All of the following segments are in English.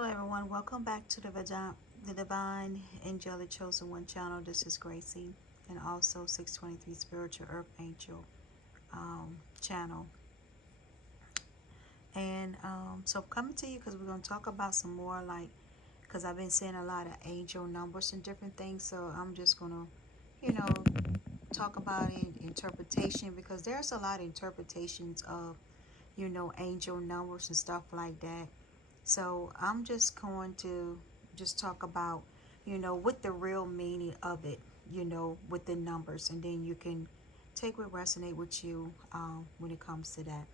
Hello everyone, welcome back to the Divine Angelic Chosen One channel. This is Gracie, and also 623 Spiritual Earth Angel channel. And so I'm coming to you because we're going to talk about some more, because I've been seeing a lot of angel numbers and different things. So I'm just going to, talk about it, interpretation, because there's a lot of interpretations of, angel numbers and stuff like that. So I'm just going to just talk about, what the real meaning of it, with the numbers. And then you can take what resonate with you when it comes to that.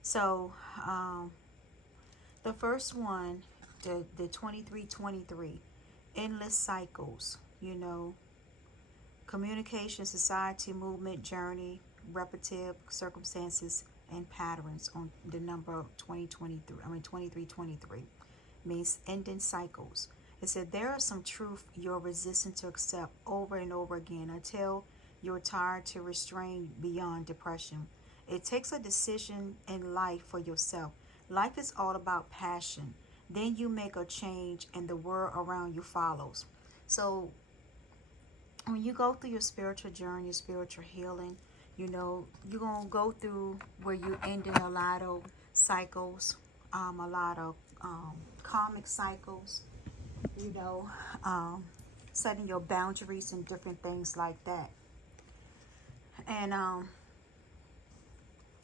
So the first one, the 2323, endless cycles, communication, society, movement, journey, repetitive circumstances, and patterns on the number 2323 means ending cycles. It said there are some truth you're resistant to accept over and over again until you're tired to restrain beyond depression. It takes a decision in life for yourself. Life is all about passion. Then you make a change and the world around you follows. So when you go through your spiritual journey, your spiritual healing, you're going to go through where you're ending a lot of cycles, a lot of karmic cycles, setting your boundaries and different things like that. And,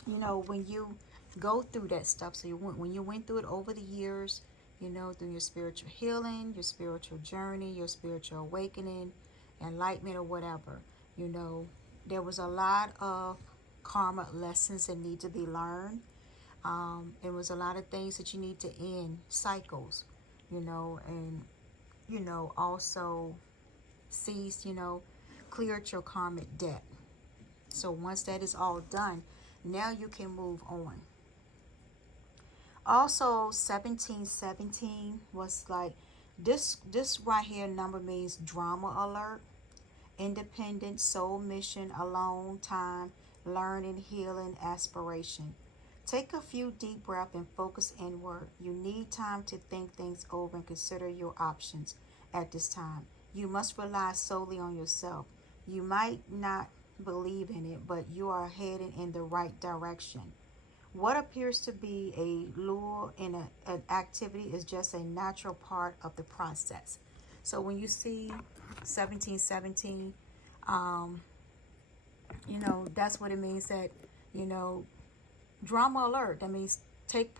when you go through that stuff, so when you went through it over the years, through your spiritual healing, your spiritual journey, your spiritual awakening, enlightenment, or whatever, there was a lot of karma lessons that need to be learned. There was a lot of things that you need to end, cycles, and, also cease, cleared your karmic debt. So once that is all done, now you can move on. Also, 1717 was like, this right here number means drama alert, independent, soul mission, alone time, learning, healing, aspiration. Take a few deep breaths and focus inward. You need time to think things over and consider your options at this time. You must rely solely on yourself. You might not believe in it, but you are heading in the right direction. What appears to be a lure in an activity is just a natural part of the process. So when you see 1717, that's what it means, that, drama alert. That means take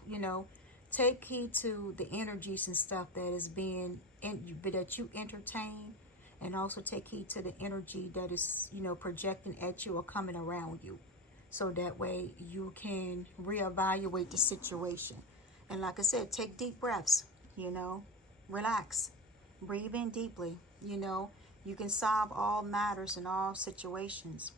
heed to the energies and stuff that is that you entertain, and also take heed to the energy that is, projecting at you or coming around you. So that way you can reevaluate the situation. And like I said, take deep breaths, relax, breathe in deeply, you can solve all matters in all situations.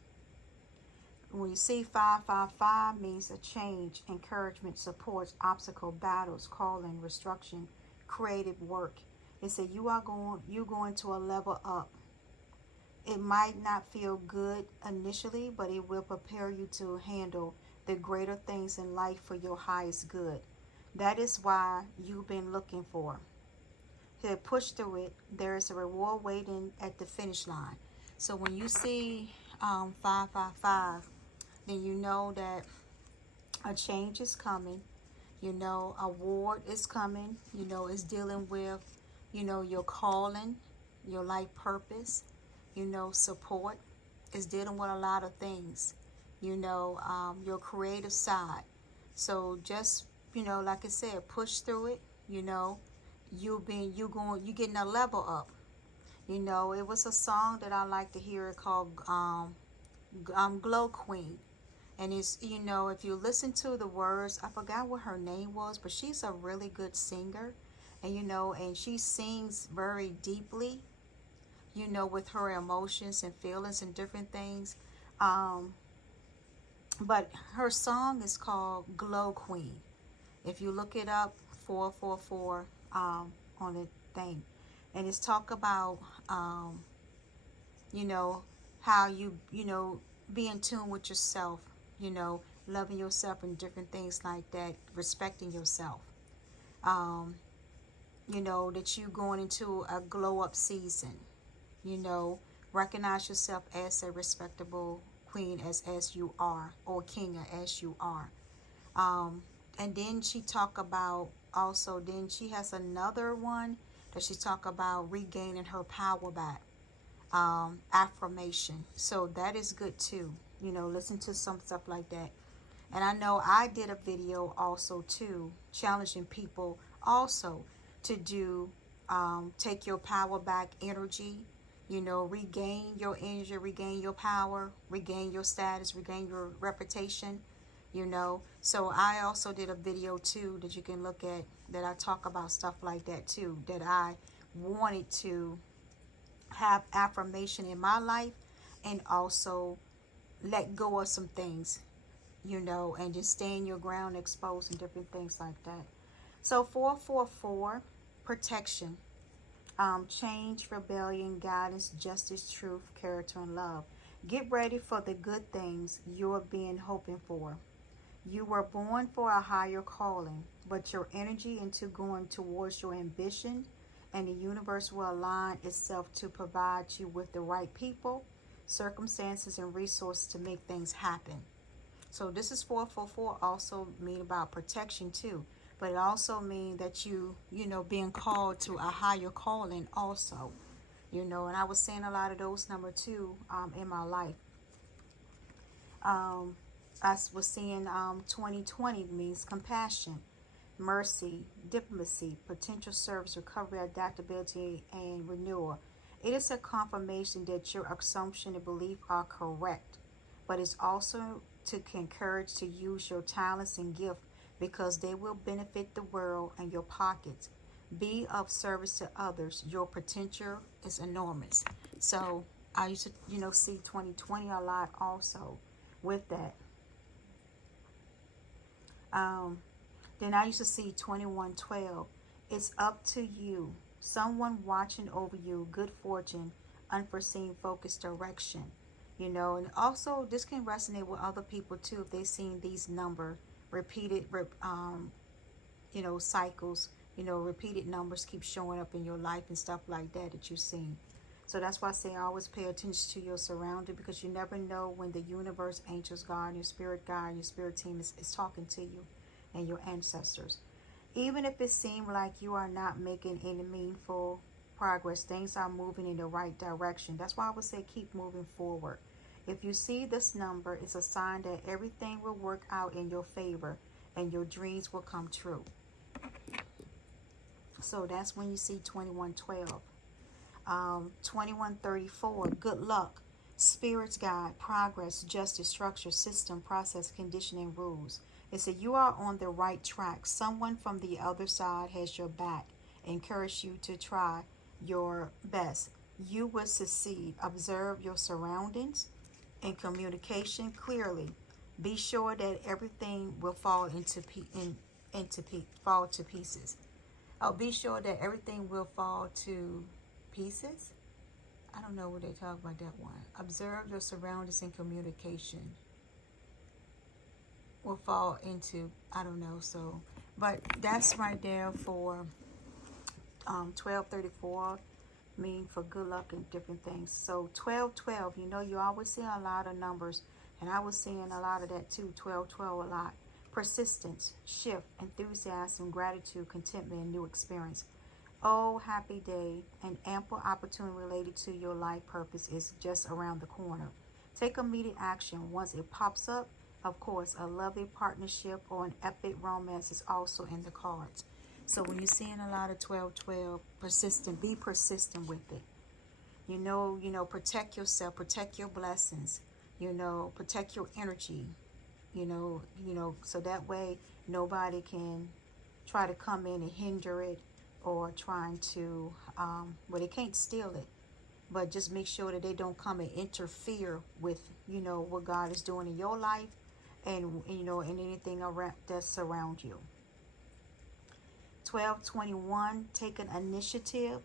When you see 555, means a change, encouragement, supports, obstacle, battles, calling, restructuring, creative work. It said you're going to a level up. It might not feel good initially, but it will prepare you to handle the greater things in life for your highest good. That is why you've been looking for. To push through it, there is a reward waiting at the finish line. So when you see 555, then you know that a change is coming. A award is coming. It's dealing with, your calling, your life purpose. Support is dealing with a lot of things. Your creative side. So just, like I said, push through it. You're getting a level up. It was a song that I like to hear called Glow Queen. And it's, if you listen to the words, I forgot what her name was, but she's a really good singer. And, and she sings very deeply, with her emotions and feelings and different things. But her song is called Glow Queen. If you look it up, 444 on the thing. And it's talk about, how you, be in tune with yourself, loving yourself and different things like that, respecting yourself. Um, you know, that you going into a glow up season. You know, recognize yourself as a respectable queen as you are, or king as you are. Um, and then she talk about also, then she has another one that she talk about regaining her power back. Affirmation. So that is good too. You know, listen to some stuff like that. And I know I did a video also too, challenging people also to do take your power back energy, you know, regain your energy, regain your power, regain your status, regain your reputation, you know. So I also did a video too that you can look at, that I talk about stuff like that too, that I wanted to have affirmation in my life, and also let go of some things, you know, and just stand your ground, exposed, and different things like that. So 444, protection, change, rebellion, guidance, justice, truth, character, and love. Get ready for the good things you're being hoping for. You were born for a higher calling, but your energy into going towards your ambition, and the universe will align itself to provide you with the right people, circumstances, and resources to make things happen. So this is 444 also mean about protection too. But it also mean that you know, being called to a higher calling also. You know, and I was seeing a lot of those number too in my life. Um, I was seeing 2020 means compassion, mercy, diplomacy, potential service, recovery, adaptability, and renewal. It is a confirmation that your assumption and belief are correct, but it's also to encourage to use your talents and gift, because they will benefit the world and your pockets. Be of service to others. Your potential is enormous. So I used to, you know, see 2020 a lot also with that. Um, then I used to see 2112. It's up to you. Someone watching over you. Good fortune. Unforeseen focused direction. You know, and also this can resonate with other people too if they've seen these number repeated, you know, cycles. You know, repeated numbers keep showing up in your life and stuff like that that you've seen. So that's why I say always pay attention to your surrounding, because you never know when the universe, angels, God, your spirit guide, your spirit team is talking to you and your ancestors. Even if it seems like you are not making any meaningful progress, things are moving in the right direction. That's why I would say keep moving forward. If you see this number, it's a sign that everything will work out in your favor and your dreams will come true. So that's when you see 2112. 2134, good luck, spirits guide, progress, justice, structure, system, process, conditioning, rules. It said you are on the right track. Someone from the other side has your back. Encourage you to try your best. You will succeed. Observe your surroundings and communication clearly. Be sure that everything will fall fall to pieces. Oh, be sure that everything will fall to pieces. I don't know what they talk about that one. Observe your surroundings and communication will fall into, I don't know. So, but that's right there for 1234, mean for good luck and different things. So 1212, you know, you always see a lot of numbers, and I was seeing a lot of that too. 1212 a lot. Persistence, shift, enthusiasm, gratitude, contentment, and new experience. Oh, happy day. An ample opportunity related to your life purpose is just around the corner. Take immediate action once it pops up. Of course, a lovely partnership or an epic romance is also in the cards. So when you're seeing a lot of 1212, persistent, be persistent with it. You know, protect yourself, protect your blessings, you know, protect your energy, so that way nobody can try to come in and hinder it, or trying to, well, they can't steal it, but just make sure that they don't come and interfere with, you know, what God is doing in your life, and you know, and anything around that's around you. 1221, take an initiative,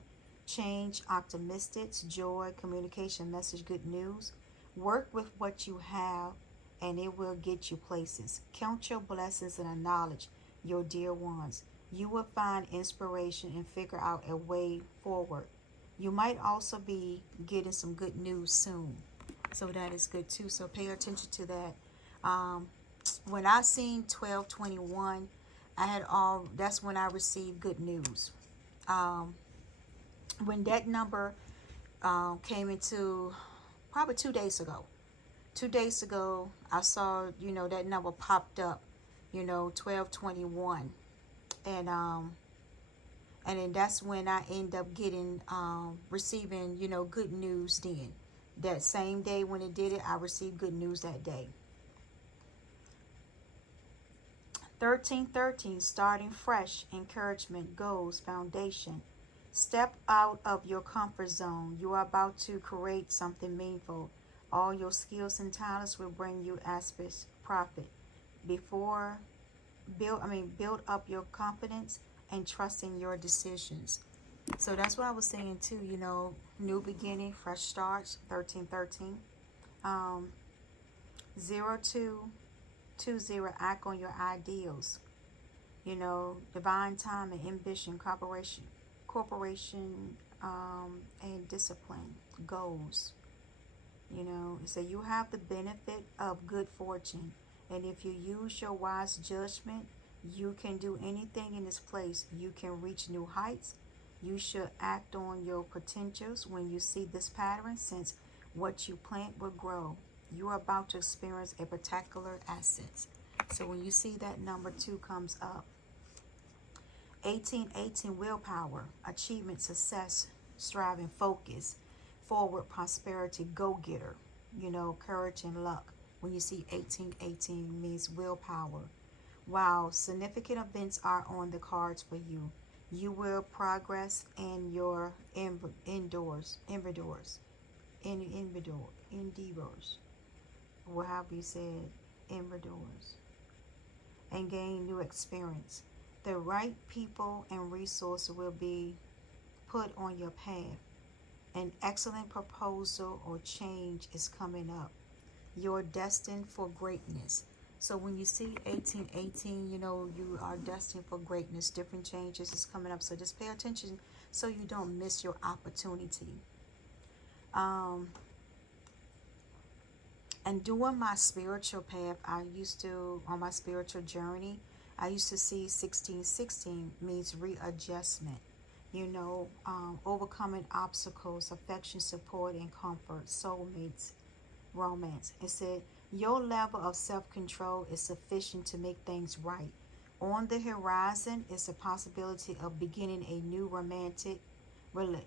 change, optimistic, joy, communication, message, good news. Work with what you have, and it will get you places. Count your blessings and acknowledge your dear ones. You will find inspiration and figure out a way forward. You might also be getting some good news soon. So that is good too. So pay attention to that. When I seen 1221, that's when I received good news. Um, when that number came into probably 2 days ago. 2 days ago, I saw, that number popped up, 1221. And then that's when I end up getting, receiving, good news then. That same day when it did it, I received good news that day. 1313, starting fresh, encouragement, goals, foundation. Step out of your comfort zone. You are about to create something meaningful. All your skills and talents will bring you aspects profit. Before build up your confidence and trust in your decisions. So that's what I was saying too, new beginning, fresh starts, 1313. 0220, act on your ideals. Divine time and ambition, corporation, and discipline, goals. So you have the benefit of good fortune. And if you use your wise judgment, you can do anything in this place. You can reach new heights. You should act on your potentials when you see this pattern, since what you plant will grow. You are about to experience a particular asset. So when you see that number 2 comes up, 1818, willpower, achievement, success, striving, focus, forward, prosperity, go-getter, courage and luck. When you see 1818, means willpower. Wow, significant events are on the cards for you. You will progress in your endeavors, or how you said, endeavors, and gain new experience. The right people and resources will be put on your path. An excellent proposal or change is coming up. You're destined for greatness. So when you see 1818, you are destined for greatness. Different changes is coming up. So just pay attention so you don't miss your opportunity. And during my spiritual path, on my spiritual journey, I used to see 1616 means readjustment. Overcoming obstacles, affection, support, and comfort, soulmates, romance. It said, your level of self-control is sufficient to make things right. On the horizon is the possibility of beginning a new romantic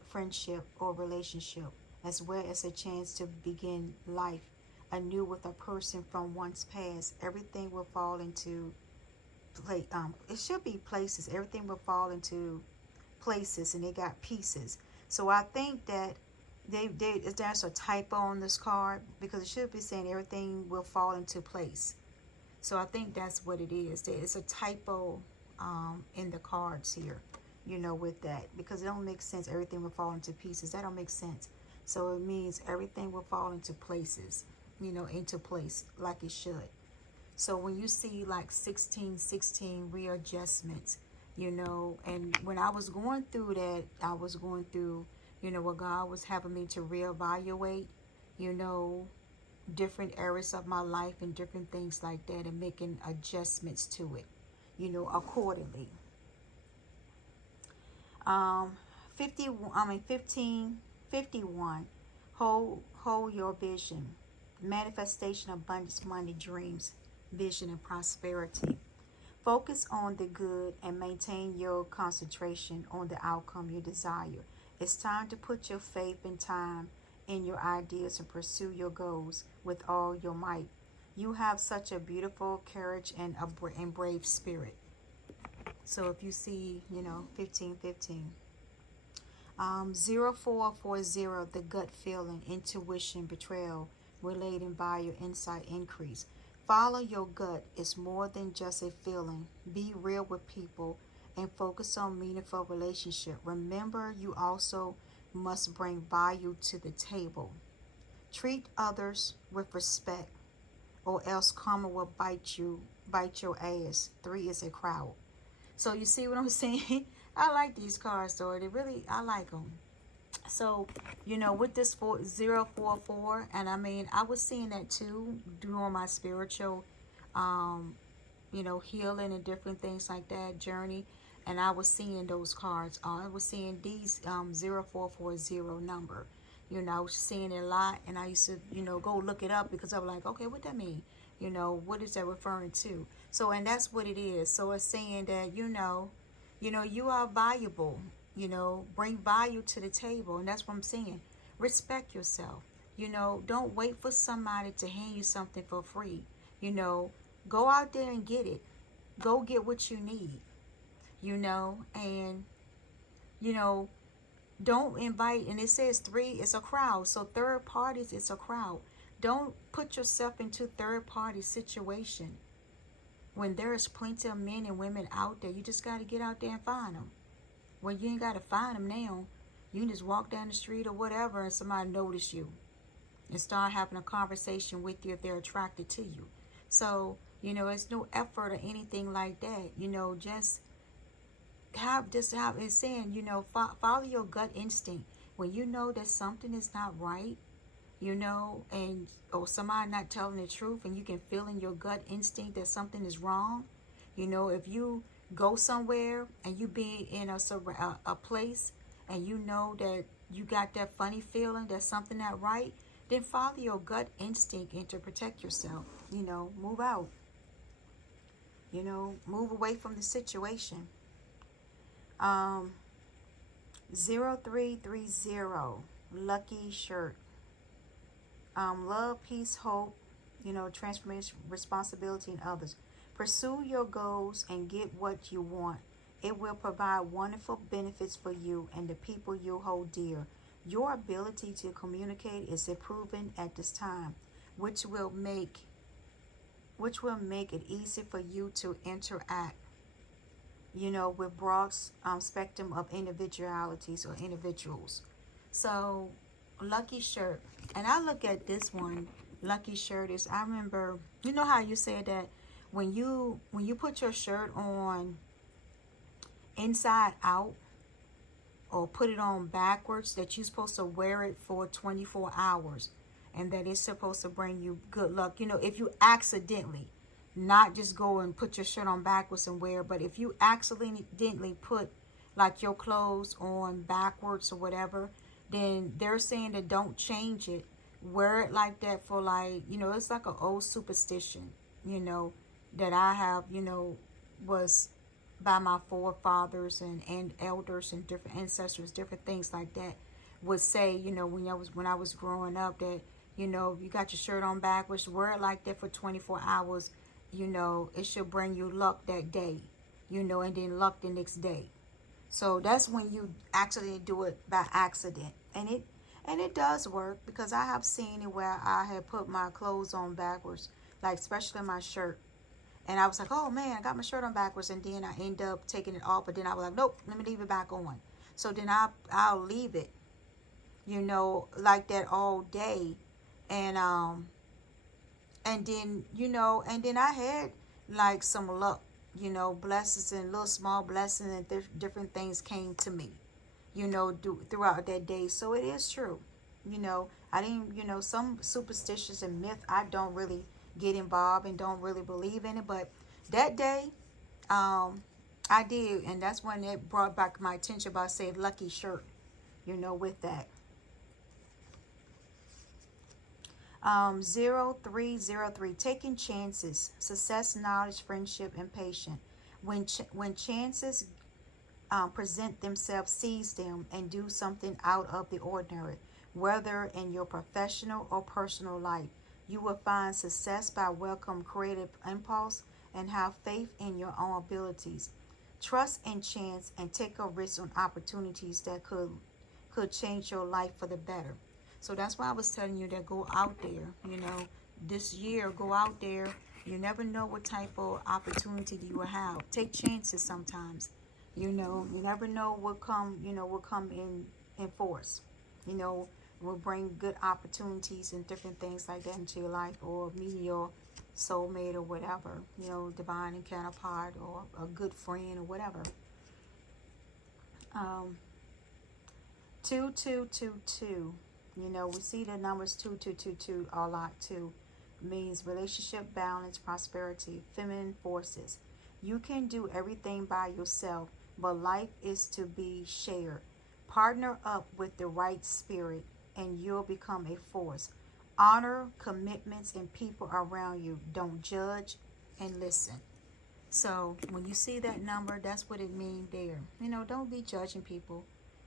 friendship or relationship, as well as a chance to begin life anew with a person from one's past. Everything will fall into place. It should be places. Everything will fall into places, and they got pieces. So I think that there's a typo on this card, because it should be saying everything will fall into place. So I think that's what it is. It's a typo in the cards here, with that, because it don't make sense. Everything will fall into pieces. That don't make sense. So it means everything will fall into places, into place like it should. So when you see like 1616 readjustments, and when I was going through that, I was going through, what God was having me to reevaluate, different areas of my life and different things like that, and making adjustments to it, accordingly. 1551, hold your vision, manifestation, abundance, money, dreams, vision, and prosperity. Focus on the good and maintain your concentration on the outcome you desire. It's time to put your faith and time in your ideas and pursue your goals with all your might. You have such a beautiful courage and brave spirit. So if you see, 1515. 0440, the gut feeling, intuition, betrayal, relating by your insight increase. Follow your gut. It's more than just a feeling. Be real with people and focus on meaningful relationship. Remember, you also must bring value to the table. Treat others with respect, or else karma will bite your ass. 3 is a crowd. So you see what I'm saying? I like these cards though. They really, I like them. So, with this 044, and I mean, I was seeing that too during my spiritual, um, healing and different things like that journey. And I was seeing those cards. I was seeing these 0440 number. I was seeing it a lot, and I used to, go look it up because I was like, okay, what that mean? What is that referring to? So, and that's what it is. So it's saying that, you are valuable. Bring value to the table, and that's what I'm saying. Respect yourself. Don't wait for somebody to hand you something for free. Go out there and get it. Go get what you need. And don't invite, and it says three, it's a crowd. So third parties, it's a crowd. Don't put yourself into third party situation when there is plenty of men and women out there. You just got to get out there and find them. Well, you ain't got to find them now. You can just walk down the street or whatever and somebody notice you and start having a conversation with you if they're attracted to you. So, it's no effort or anything like that. Just have it saying, follow your gut instinct. When you know that something is not right, and or somebody not telling the truth, and you can feel in your gut instinct that something is wrong. If you go somewhere and you be in a place and you know that you got that funny feeling that something not right, then follow your gut instinct and to protect yourself. Move out. Move away from the situation. 0330, lucky shirt. Love, peace, hope, transformation, responsibility, and others. Pursue your goals and get what you want. It will provide wonderful benefits for you and the people you hold dear. Your ability to communicate is improving at this time, which will make it easy for you to interact, with broad spectrum of individualities or individuals. So, lucky shirt. And I look at this one, lucky shirt is, I remember, how you said that when you put your shirt on inside out or put it on backwards, that you're supposed to wear it for 24 hours and that it's supposed to bring you good luck. If you accidentally, not just go and put your shirt on backwards and wear, but if you accidentally put like your clothes on backwards or whatever, then they're saying that don't change it. Wear it like that for it's like an old superstition, that I have, was by my forefathers and elders and different ancestors, different things like that would say, when I was growing up, that, you got your shirt on backwards, wear it like that for 24 hours, it should bring you luck that day, and then luck the next day. So that's when you actually do it by accident. And it does work, because I have seen it where I had put my clothes on backwards, like especially my shirt. And I was like, oh man, I got my shirt on backwards, and then I end up taking it off, but then I was like, nope, let me leave it back on. So then I'll leave it, like that all day. And then I had like some luck, blessings and little small blessings and different things came to me, throughout that day. So it is true. I didn't, some superstitions and myth, I don't really get involved and don't really believe in it. But that day, I did. And that's when it brought back my attention about saying lucky shirt, with that. 0303, taking chances, success, knowledge, friendship, and patience. When chances present themselves, seize them and do something out of the ordinary, whether in your professional or personal life. You will find success by welcome creative impulse and have faith in your own abilities. Trust in chance and take a risk on opportunities that could change your life for the better. So that's why I was telling you that go out there, this year, go out there. You never know what type of opportunity you will have. Take chances sometimes. You never know what come in force. Will bring good opportunities and different things like that into your life, or meeting your soulmate or whatever, you know, divine counterpart or a good friend or whatever. 2222, you know, we see the numbers 2222 a lot too. Means relationship balance, prosperity, feminine forces. You can do everything by yourself, but life is to be shared. Partner up with the right spirit and you'll become a force. Honor commitments and people around you. Don't judge and listen. So when you see that number, that's what it means there. You know, don't be judging people.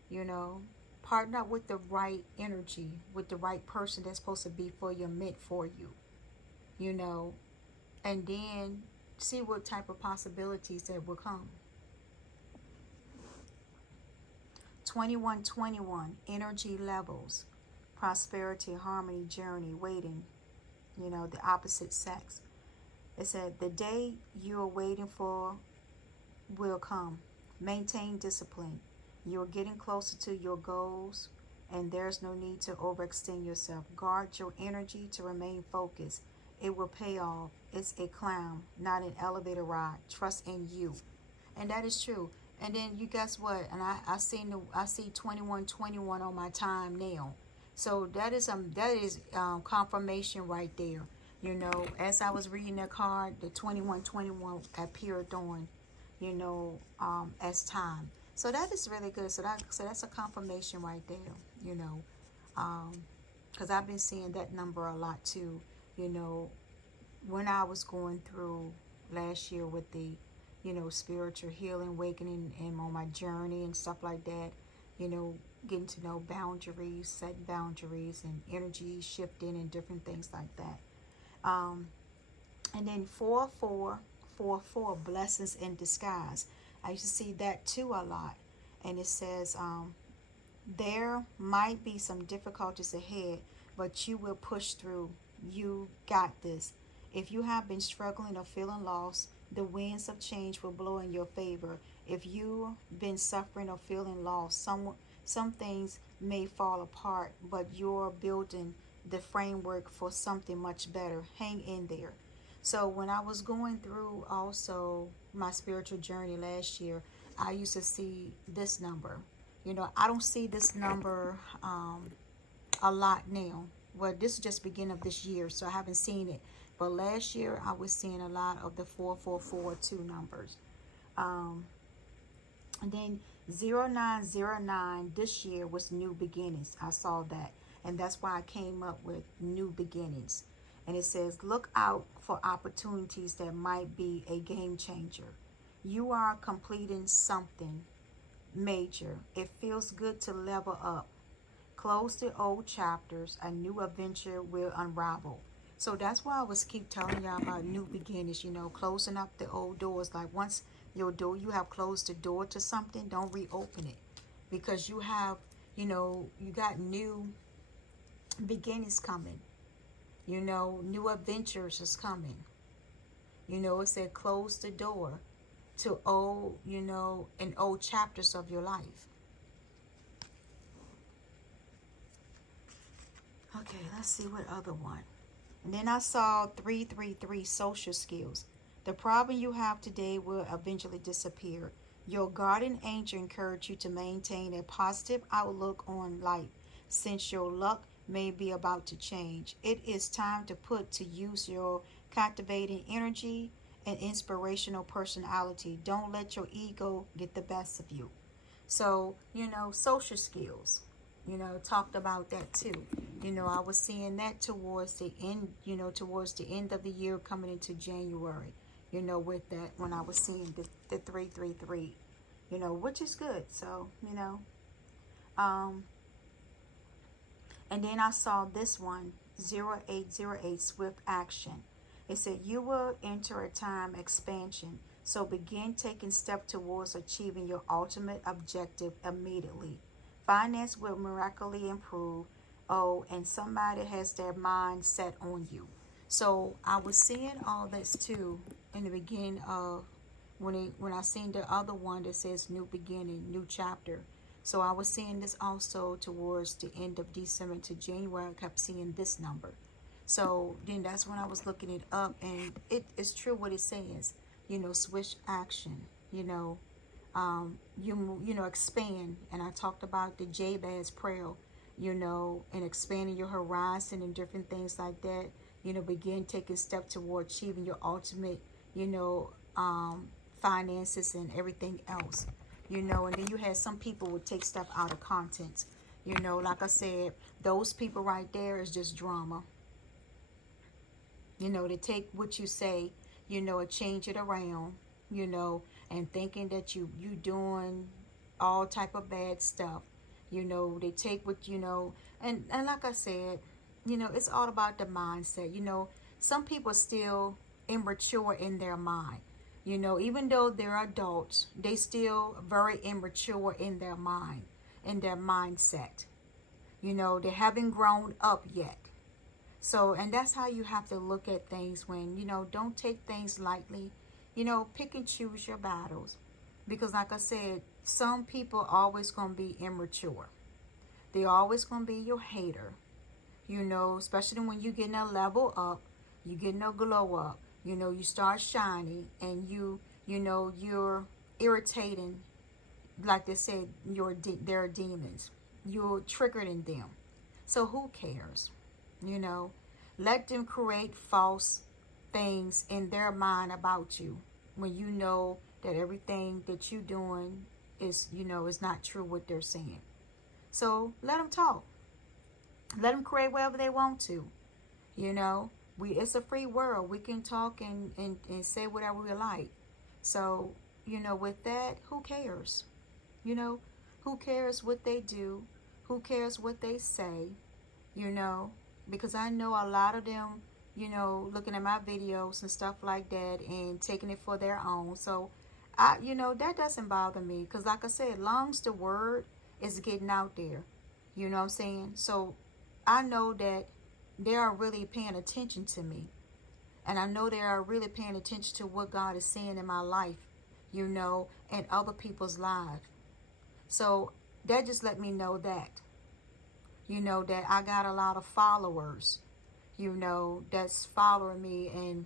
You know, partner up with the right energy, with the right person that's supposed to be for you, meant for you. You know, and then see what type of possibilities that will come. 2121, energy levels, prosperity, harmony, journey, waiting, you know, the opposite sex. It said, the day you're waiting for will come. Maintain discipline. You're getting closer to your goals, and there's no need to overextend yourself. Guard your energy to remain focused. It will pay off. It's a climb, not an elevator ride. Trust in you. And that is true. And then you guess what? And I see 2121 on my time now. So that is confirmation right there. You know, as I was reading the card, the 2121 appeared on, you know, as time. So that is really good. So that's a confirmation right there. You know, because I've been seeing that number a lot too. You know, when I was going through last year with the, you know, spiritual healing, awakening, and on my journey and stuff like that, you know, getting to know boundaries, setting boundaries, and energy shifting and different things like that. And then 4444, blessings in disguise. I used to see that too a lot. And it says, there might be some difficulties ahead, but you will push through. You got this. If you have been struggling or feeling lost, the winds of change will blow in your favor. If you've been suffering or feeling lost, some things may fall apart, but you're building the framework for something much better. Hang in there. So when I was going through also my spiritual journey last year, I used to see this number. You know, I don't see this number a lot now. Well, this is just beginning of this year, so I haven't seen it. But last year, I was seeing a lot of the 4442 numbers. And then 0909 this year was new beginnings. I saw that. And that's why I came up with new beginnings. And it says, look out for opportunities that might be a game changer. You are completing something major. It feels good to level up. Close the old chapters. A new adventure will unravel. So that's why I was keep telling y'all about new beginnings, you know, closing up the old doors. Like once you have closed the door to something, don't reopen it. Because you have, you know, you got new beginnings coming. You know, new adventures is coming. You know, it said close the door to old, you know, and old chapters of your life. Okay, let's see what other one. And then I saw 333, social skills. The problem you have today will eventually disappear. Your guardian angel encourages you to maintain a positive outlook on life, since your luck may be about to change. It is time to put to use your captivating energy and inspirational personality. Don't let your ego get the best of you. So, you know, social skills, you know, talked about that too. You know, I was seeing that towards the end, you know, towards the end of the year coming into January, you know, with that when I was seeing the 333, you know, which is good. So, you know, and then I saw this one, 0808, swift action. It said, you will enter a time expansion. So begin taking steps towards achieving your ultimate objective immediately. Finance will miraculously improve. Oh, and somebody has their mind set on you. So I was seeing all this too in the beginning of when I seen the other one that says new beginning, new chapter. So I was seeing this also towards the end of December to January. I kept seeing this number. So then that's when I was looking it up, and it is true what it says. Switch action. Expand. And I talked about the Jabez prayer. And expanding your horizon and different things like that. Begin taking steps toward achieving your ultimate, finances and everything else. And then you had some people would take stuff out of content. Like I said, those people right there is just drama. To take what you say, and change it around, and thinking that you doing all type of bad stuff. They take what, and like I said, it's all about the mindset. Some people still immature in their mind. Even though they're adults, they still very immature in their mind, in their mindset. They haven't grown up yet. So, and that's how you have to look at things when, don't take things lightly. Pick and choose your battles. Because like I said, some people always going to be immature. They're always going to be your hater. Especially when you getting a level up, you getting a glow up. You start shining, and you're irritating. Like they said, they're demons. You're triggering them. So who cares? Let them create false things in their mind about you when you know that everything that you're doing is, is not true what they're saying. So let them talk. Let them create whatever they want to. It's a free world. We can talk and say whatever we like. So, with that, who cares? Who cares what they do? Who cares what they say? Because I know a lot of them, looking at my videos and stuff like that and taking it for their own. So, that doesn't bother me. Because like I said, long as the word is getting out there, you know what I'm saying? So, I know that they are really paying attention to me. And I know they are really paying attention to what God is saying in my life, and other people's lives. So, that just let me know that. That I got a lot of followers, that's following me, and,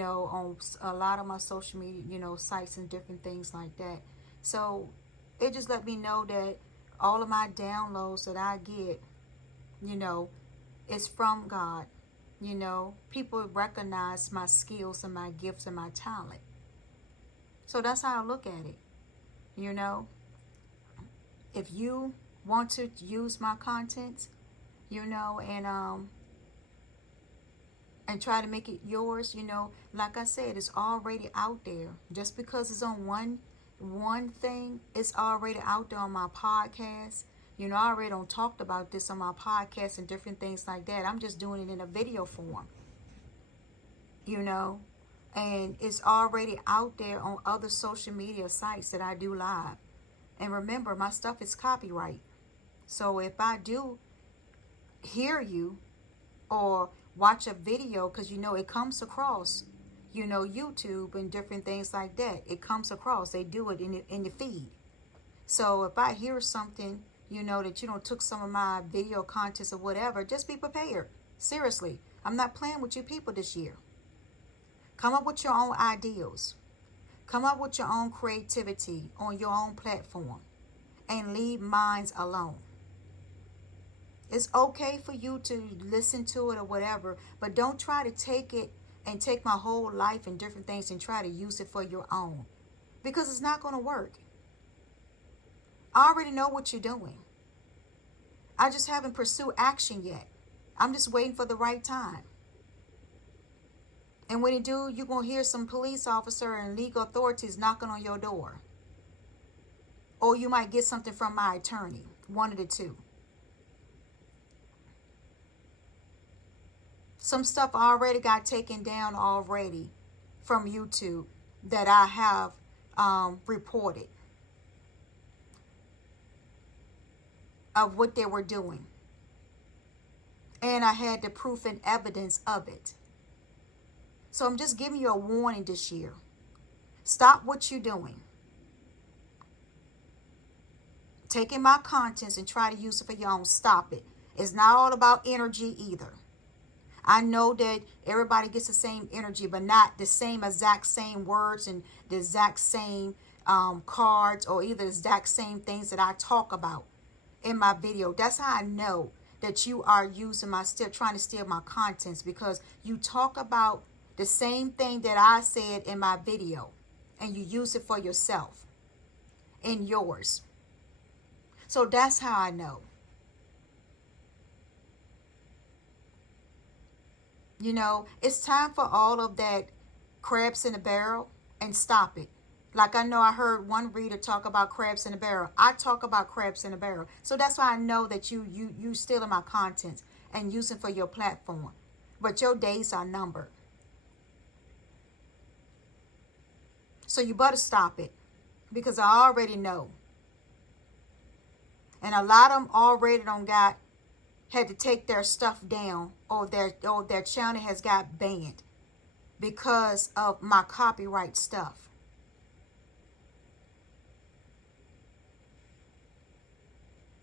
on a lot of my social media, sites and different things like that. So it just let me know that all of my downloads that I get, is from God. People recognize my skills and my gifts and my talent. So that's how I look at it. If you want to use my content, and try to make it yours, like I said, it's already out there. Just because it's on one thing, it's already out there on my podcast. I already don't talked about this on my podcast and different things like that. I'm just doing it in a video form, and it's already out there on other social media sites that I do live. And remember, my stuff is copyright. So if I do hear you or watch a video, because it comes across, YouTube and different things like that. It comes across. They do it in the feed. So if I hear something, that you don't took some of my video contents or whatever, just be prepared. Seriously, I'm not playing with you people this year. Come up with your own ideals. Come up with your own creativity on your own platform, and leave mine alone. It's okay for you to listen to it or whatever, but don't try to take it and take my whole life and different things and try to use it for your own, because it's not going to work. I already know what you're doing. I just haven't pursued action yet. I'm just waiting for the right time. And when you do, you're going to hear some police officer and legal authorities knocking on your door. Or you might get something from my attorney. One of the two. Some stuff already got taken down already from YouTube that I have reported of what they were doing. And I had the proof and evidence of it. So I'm just giving you a warning this year. Stop what you're doing. Taking my contents and try to use it for your own. Stop it. It's not all about energy either. I know that everybody gets the same energy, but not the same exact same words and the exact same cards, or either the exact same things that I talk about in my video. That's how I know that you are using my, still trying to steal my contents, because you talk about the same thing that I said in my video and you use it for yourself in yours. So that's how I know. You know, it's time for all of that crabs in a barrel, and stop it. Like, I know I heard one reader talk about crabs in a barrel. I talk about crabs in a barrel. So that's why I know that you stealing my content and using for your platform. But your days are numbered. So you better stop it, because I already know. And a lot of them already had to take their stuff down, or their channel has got banned because of my copyright stuff.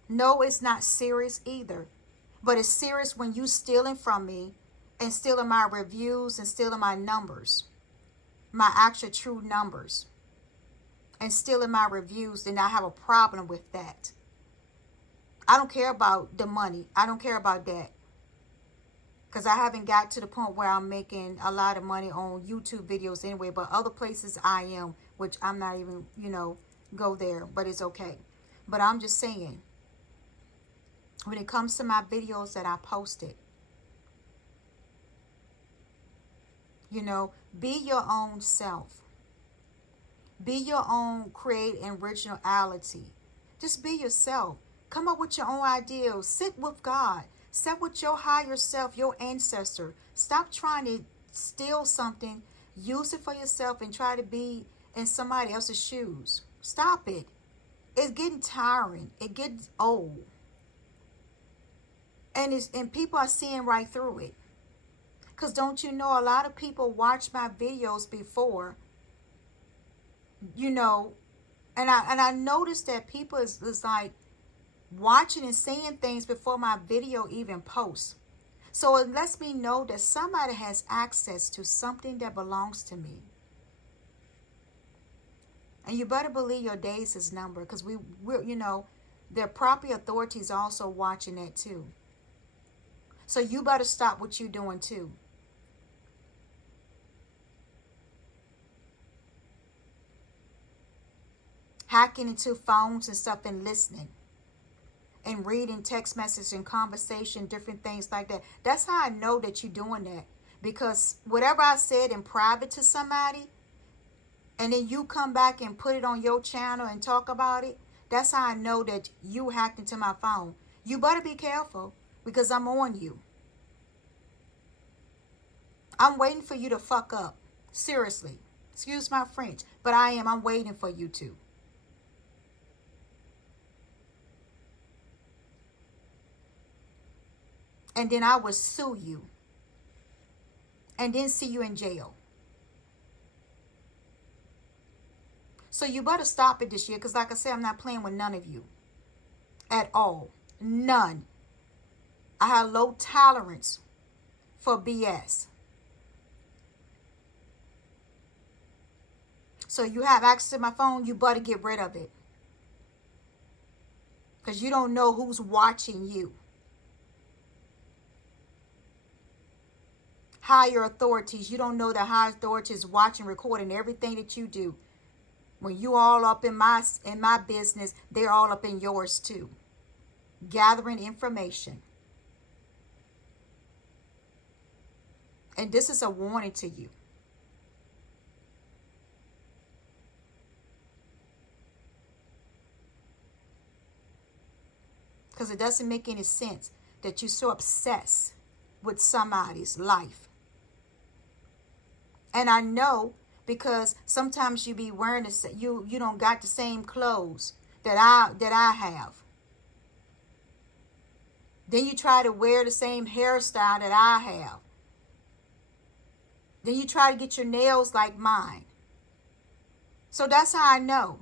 No, it's not serious either. But it's serious when you stealing from me and stealing my reviews and stealing my numbers, my actual true numbers, and stealing my reviews. Then I have a problem with that. I don't care about the money. I don't care about that. Because I haven't got to the point where I'm making a lot of money on YouTube videos anyway. But other places I am, which I'm not even, go there. But it's okay. But I'm just saying, when it comes to my videos that I posted, be your own self. Be your own create originality. Just be yourself. Come up with your own ideals. Sit with God. Sit with your higher self, your ancestor. Stop trying to steal something, use it for yourself, and try to be in somebody else's shoes. Stop it. It's getting tiring. It gets old. And people are seeing right through it. Because don't you know, a lot of people watch my videos before, and I noticed that people is like watching and seeing things before my video even posts. So it lets me know that somebody has access to something that belongs to me. And you better believe your days is numbered, because we're the proper authorities also watching that too. So you better stop what you're doing too. Hacking into phones and stuff and listening. And reading text messages and conversation, different things like that. That's how I know that you're doing that. Because whatever I said in private to somebody, and then you come back and put it on your channel and talk about it, that's how I know that you hacked into my phone. You better be careful, because I'm on you. I'm waiting for you to fuck up. Seriously. Excuse my French, but I'm waiting for you to. And then I will sue you. And then see you in jail. So you better stop it this year. Because like I said, I'm not playing with none of you. At all. None. I have low tolerance for BS. So you have access to my phone, you better get rid of it. Because you don't know who's watching you. Higher authorities, you don't know the higher authorities watching, recording everything that you do. When you all up in my business, they're all up in yours too. Gathering information. And this is a warning to you. Because it doesn't make any sense that you're so obsessed with somebody's life. And I know, because sometimes you be wearing you don't got the same clothes that I have. Then you try to wear the same hairstyle that I have. Then you try to get your nails like mine. So that's how I know.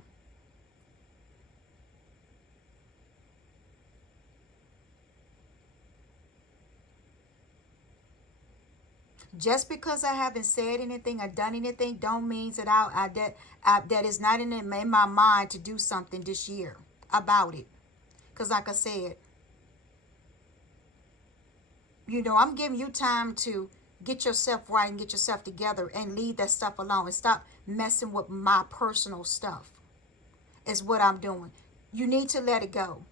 Just because I haven't said anything or done anything don't mean that that is not in my mind to do something this year about it. Because like I said, I'm giving you time to get yourself right and get yourself together and leave that stuff alone and stop messing with my personal stuff is what I'm doing. You need to let it go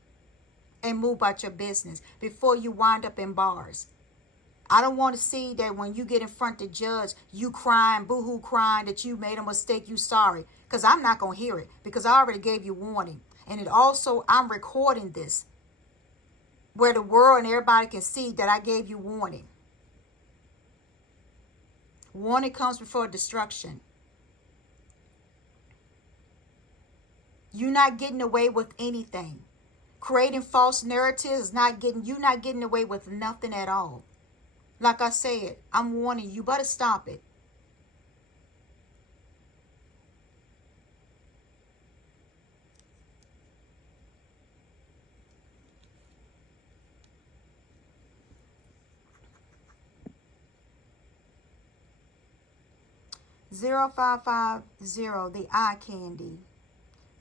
and move about your business before you wind up in bars. I don't want to see that when you get in front of the judge, you crying, boo-hoo crying that you made a mistake, you sorry. Because I'm not going to hear it because I already gave you warning. And it also, I'm recording this where the world and everybody can see that I gave you warning. Warning comes before destruction. You're not getting away with anything. Creating false narratives is you're not getting away with nothing at all. Like I said, I'm warning you, better stop it. $0550, the eye candy.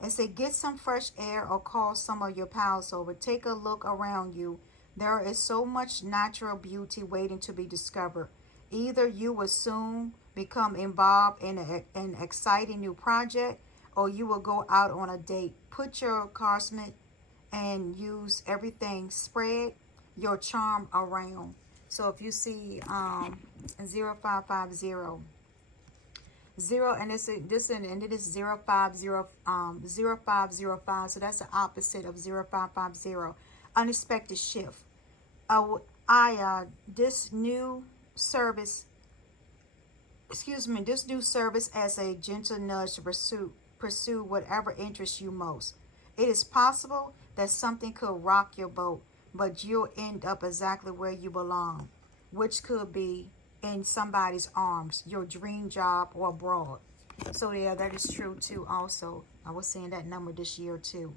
It said, get some fresh air or call some of your pals over. Take a look around you. There is so much natural beauty waiting to be discovered. Either you will soon become involved in an exciting new project, or you will go out on a date. Put your cosmic and use everything. Spread your charm around. So if you see 0550. And it is 0505. So that's the opposite of 0550. Unexpected shift. This new service as a gentle nudge to pursue whatever interests you most. It is possible that something could rock your boat, but you'll end up exactly where you belong, which could be in somebody's arms, your dream job, or abroad. So yeah, that is true too. Also, I was seeing that number this year too.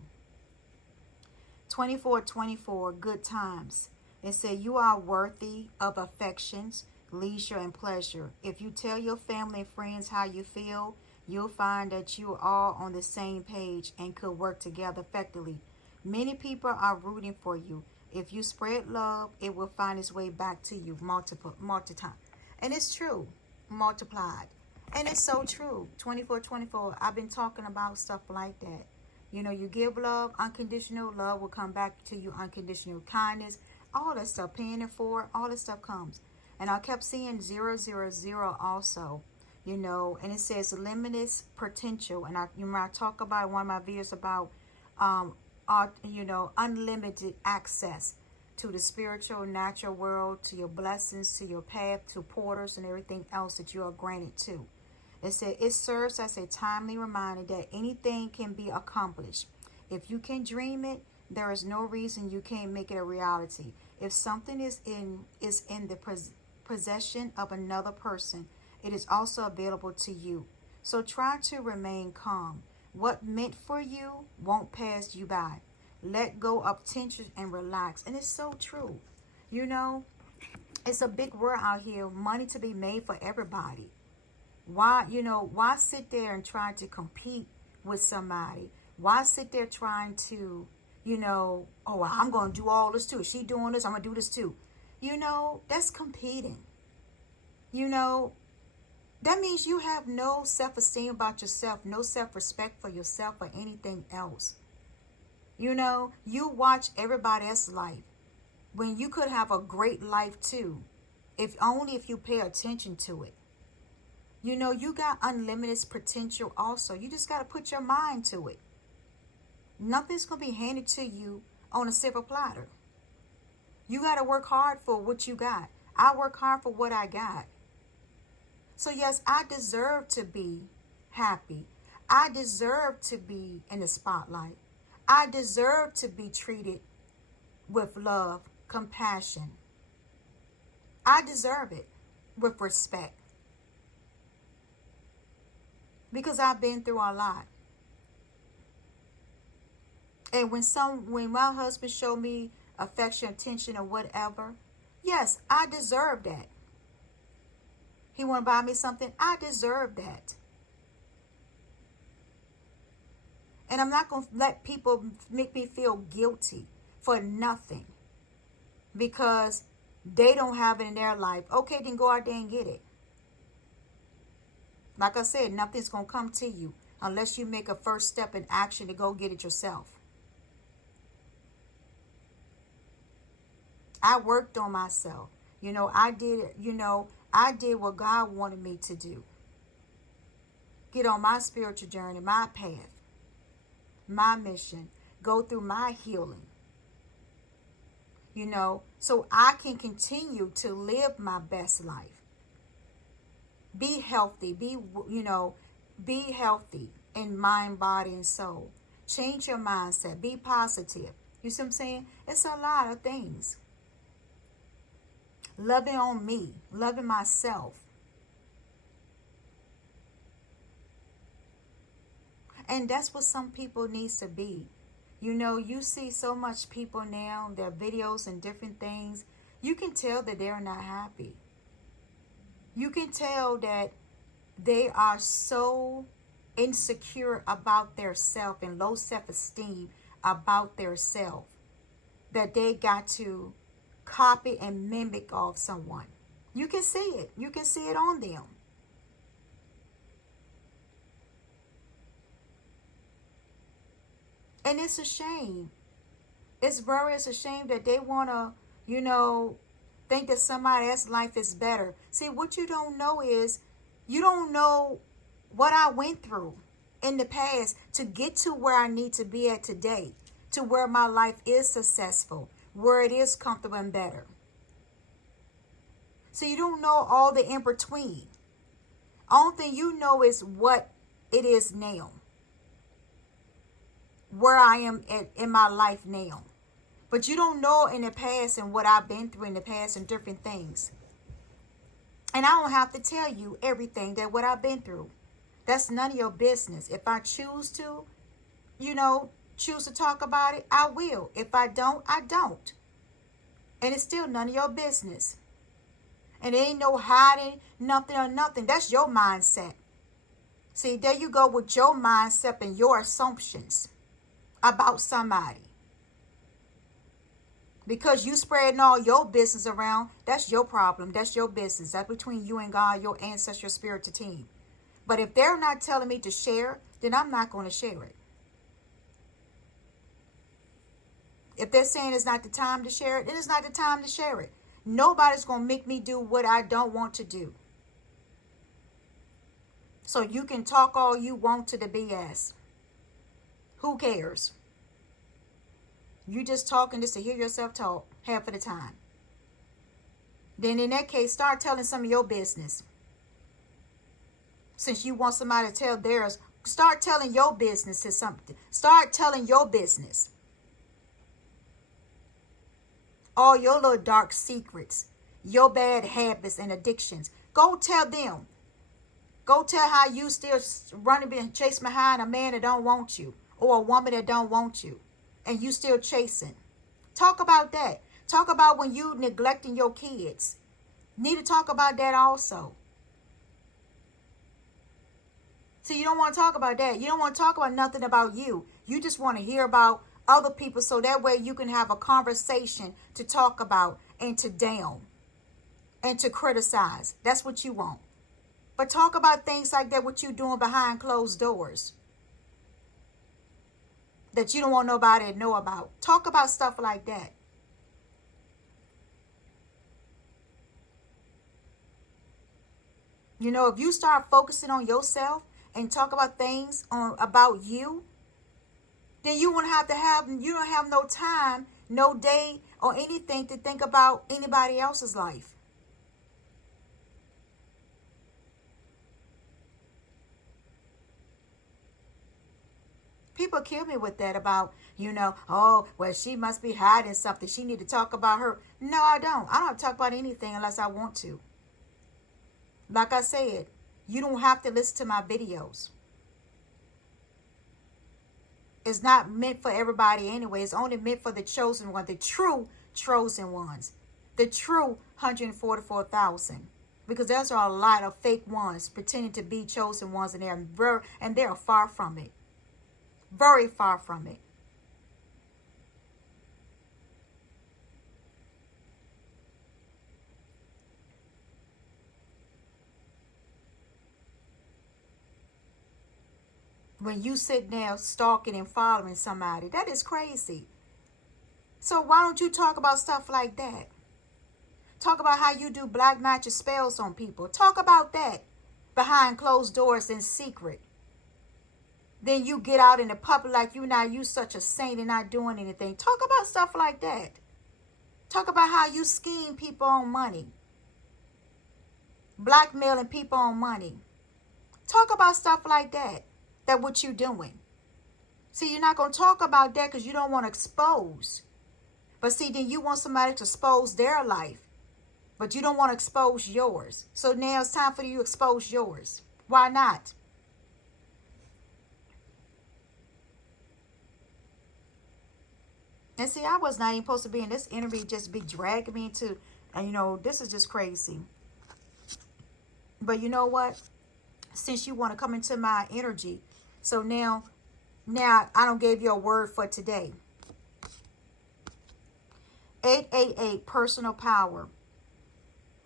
2424, good times. It said you are worthy of affections, leisure, and pleasure. If you tell your family and friends how you feel, you'll find that you are all on the same page and could work together effectively. Many people are rooting for you. If you spread love, it will find its way back to you multiple times. And it's true, multiplied. And it's so true. 2424, I've been talking about stuff like that. You give love, unconditional love will come back to you, unconditional kindness, all that stuff, paying it forward, all that stuff comes. And I kept seeing 000 also, and it says limitless potential. And I talk about one of my videos about, unlimited access to the spiritual, natural world, to your blessings, to your path, to portals and everything else that you are granted to. It said it serves as a timely reminder that anything can be accomplished. If you can dream it, there is no reason you can't make it a reality. If something is in the possession of another person, it is also available to you. So try to remain calm. What meant for you won't pass you by. Let go of tension and relax. And it's so true. It's a big world out here. Money to be made for everybody. Why sit there and try to compete with somebody? Why sit there trying to, I'm going to do all this too. Is she doing this? I'm going to do this too. That's competing. That means you have no self-esteem about yourself, no self-respect for yourself or anything else. You watch everybody else's life when you could have a great life too, if you pay attention to it. You got unlimited potential also. You just got to put your mind to it. Nothing's going to be handed to you on a silver platter. You got to work hard for what you got. I work hard for what I got. So yes, I deserve to be happy. I deserve to be in the spotlight. I deserve to be treated with love, compassion. I deserve it with respect. Because I've been through a lot. And when my husband showed me affection, attention, or whatever, yes, I deserve that. He want to buy me something. I deserve that. And I'm not going to let people make me feel guilty for nothing because they don't have it in their life. Okay, then go out there and get it. Like I said, nothing's going to come to you unless you make a first step in action to go get it yourself. I worked on myself. I did what God wanted me to do. Get on my spiritual journey, my path, my mission, go through my healing. So I can continue to live my best life. Be healthy, be healthy in mind, body, and soul. Change your mindset, be positive. You see what I'm saying? It's a lot of things. Loving on me, loving myself. And that's what some people needs to be. You see so much people now, their videos and different things. You can tell that they're not happy. You can tell that they are so insecure about their self and low self-esteem about their self that they got to copy and mimic off someone. You can see it. You can see it on them. And it's a shame. It's a shame that they want to, think that somebody else's life is better. See, what you don't know is, you don't know what I went through in the past to get to where I need to be at today, to where my life is successful, where it is comfortable and better. So you don't know all the in between. Only thing you know is what it is now, where I am in my life now. But you don't know in the past and what I've been through in the past and different things. And I don't have to tell you everything that what I've been through. That's none of your business. If I choose to, choose to talk about it, I will. If I don't, I don't. And it's still none of your business. And there ain't no hiding, nothing or nothing. That's your mindset. See, there you go with your mindset and your assumptions about somebody. Because you spreading all your business around, that's your problem. That's your business. That's between you and God, your ancestral spiritual team. But if they're not telling me to share, then I'm not going to share it. If they're saying it's not the time to share it, then it's not the time to share it. Nobody's going to make me do what I don't want to do. So you can talk all you want to the BS. Who cares? You just talking just to hear yourself talk half of the time. Then in that case, start telling some of your business. Since you want somebody to tell theirs, start telling your business to something. Start telling your business. All your little dark secrets, your bad habits and addictions. Go tell them. Go tell how you still running and chasing behind a man that don't want you or a woman that don't want you. And you still chasing. Talk about that. Talk about when you neglecting your kids. Need to talk about that also. See, you don't want to talk about that. You don't want to talk about nothing about you. You just want to hear about other people so that way you can have a conversation to talk about and to down and to criticize. That's what you want. But talk about things like that, what you doing behind closed doors, that you don't want nobody to know about. Talk about stuff like that. If you start focusing on yourself and talk about things about you, then you don't have no time, no day or anything to think about anybody else's life. People kill me with that about, oh, well, she must be hiding something. She need to talk about her. No, I don't. I don't have to talk about anything unless I want to. Like I said, you don't have to listen to my videos. It's not meant for everybody anyway. It's only meant for the chosen one, the true chosen ones. The true 144,000. Because there's a lot of fake ones pretending to be chosen ones, and they're far from it. Very far from it. When you sit there stalking and following somebody, that is crazy. So why don't you talk about stuff like that? Talk about how you do black magic spells on people. Talk about that behind closed doors in secret. Then you get out in the public like you such a saint and not doing anything. Talk about stuff like that. Talk about how you scheme people on money. Blackmailing people on money. Talk about stuff like that. That what you doing. See, you're not going to talk about that because you don't want to expose. But see, then you want somebody to expose their life. But you don't want to expose yours. So now it's time for you to expose yours. Why not? And see, I was not even supposed to be in this interview, just be dragging me into, and this is just crazy. But you know what? Since you want to come into my energy, so now I don't give you a word for today. 888, personal power.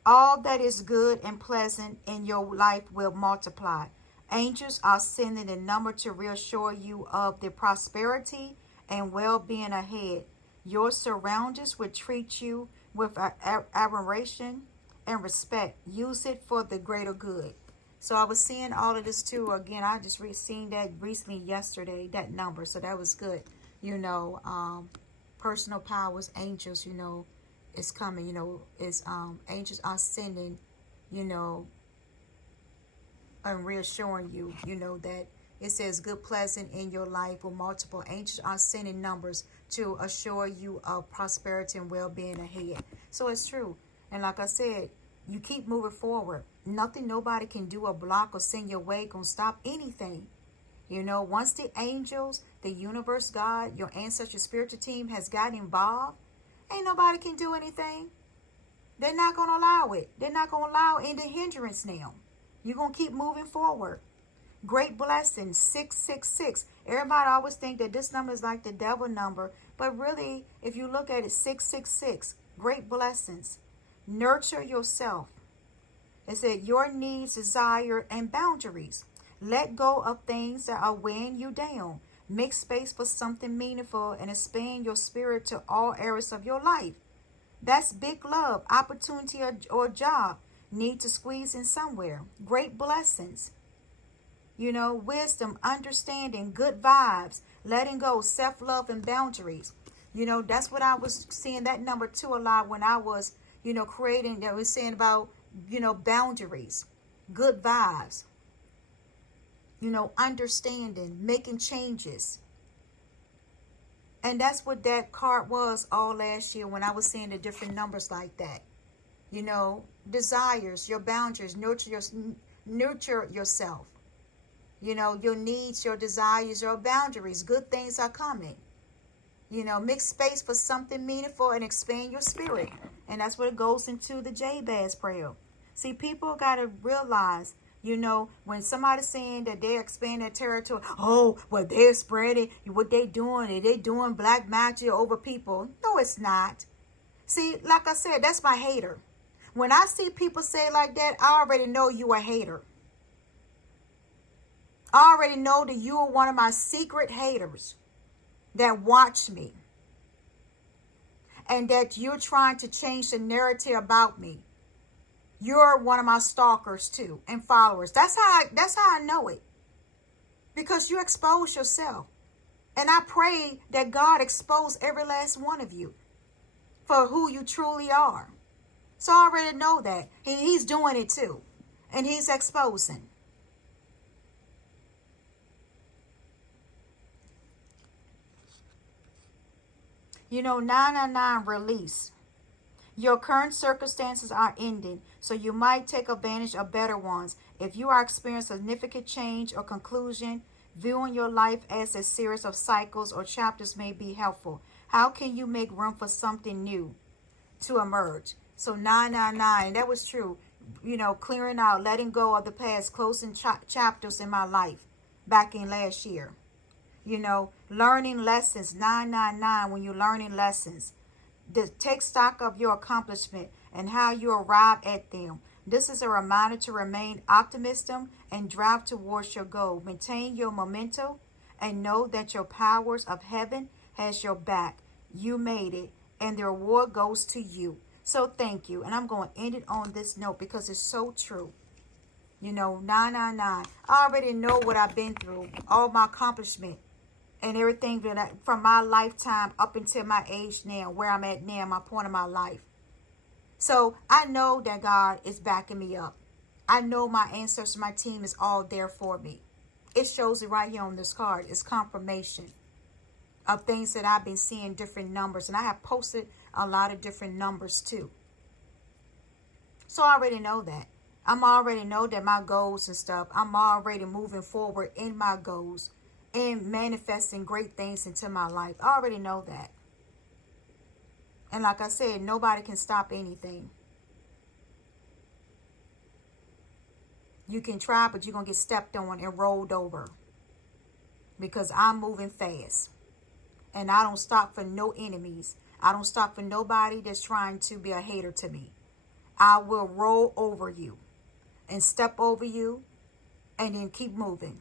All that is good and pleasant in your life will multiply. Angels are sending a number to reassure you of the prosperity and well-being ahead. Your surroundings will treat you with admiration and respect. Use it for the greater good. So I was seeing all of this too. Again, I just seen that recently yesterday, that number. So that was good. Personal powers, angels, is coming, angels are sending, and reassuring you, that it says good, pleasant in your life with multiple angels are sending numbers to assure you of prosperity and well-being ahead. So it's true. And like I said, you keep moving forward. Nothing nobody can do or block or send your way gonna stop anything. Once the angels, the universe, God, your ancestral spiritual team has gotten involved, ain't nobody can do anything. They're not going to allow it. They're not going to allow any hindrance now. You're going to keep moving forward. Great blessing, 666. Everybody always think that this number is like the devil number. But really, if you look at it, 666. Great blessings. Nurture yourself. It said your needs, desire, and boundaries. Let go of things that are weighing you down. Make space for something meaningful and expand your spirit to all areas of your life. That's big love, opportunity, or job. Need to squeeze in somewhere. Great blessings. Wisdom, understanding, good vibes, letting go, self-love, and boundaries. That's what I was seeing that number 2 a lot when I was, creating, that was saying about, boundaries, good vibes. Understanding, making changes. And that's what that card was all last year when I was seeing the different numbers like that. Desires, your boundaries, nurture yourself. Your needs, your desires, your boundaries. Good things are coming. Make space for something meaningful and expand your spirit. And that's what it goes into the Jabez prayer. See, people got to realize, when somebody's saying that they expand their territory, they're spreading, what they doing? Are they doing black magic over people? No, it's not. See, like I said, that's my hater. When I see people say it like that, I already know you a hater. I already know that you are one of my secret haters that watch me. And that you're trying to change the narrative about me. You're one of my stalkers too and followers. That's how I know it. Because you expose yourself. And I pray that God expose every last one of you for who you truly are. So I already know that. He's doing it too. And he's exposing. 999 release. Your current circumstances are ending, so you might take advantage of better ones. If you are experiencing significant change or conclusion, viewing your life as a series of cycles or chapters may be helpful. How can you make room for something new to emerge? So 999, that was true. You know, clearing out, letting go of the past, closing chapters in my life back in last year. You know, learning lessons, 999, when you're learning lessons. Take stock of your accomplishment and how you arrive at them. This is a reminder to remain optimism and drive towards your goal. Maintain your momentum and know that your powers of heaven has your back. You made it, and the reward goes to you. So thank you. And I'm going to end it on this note because it's so true. You know, 999. I already know what I've been through, all my accomplishment and everything that from my lifetime up until my age now, where I'm at now, my point of my life. So I know that God is backing me up. I know my ancestors, my team is all there for me. It shows it right here on this card. It's confirmation of things that I've been seeing, different numbers. And I have posted a lot of different numbers too. So I already know that. I'm already know that my goals and stuff, I'm already moving forward in my goals and manifesting great things into my life. I already know that. And like I said, nobody can stop anything. You can try, but you're going to get stepped on and rolled over. Because I'm moving fast. And I don't stop for no enemies. I don't stop for nobody that's trying to be a hater to me. I will roll over you and step over you and then keep moving.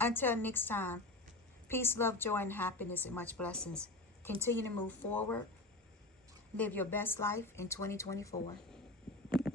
Until next time, peace, love, joy, and happiness, and much blessings. Continue to move forward. Live your best life in 2024.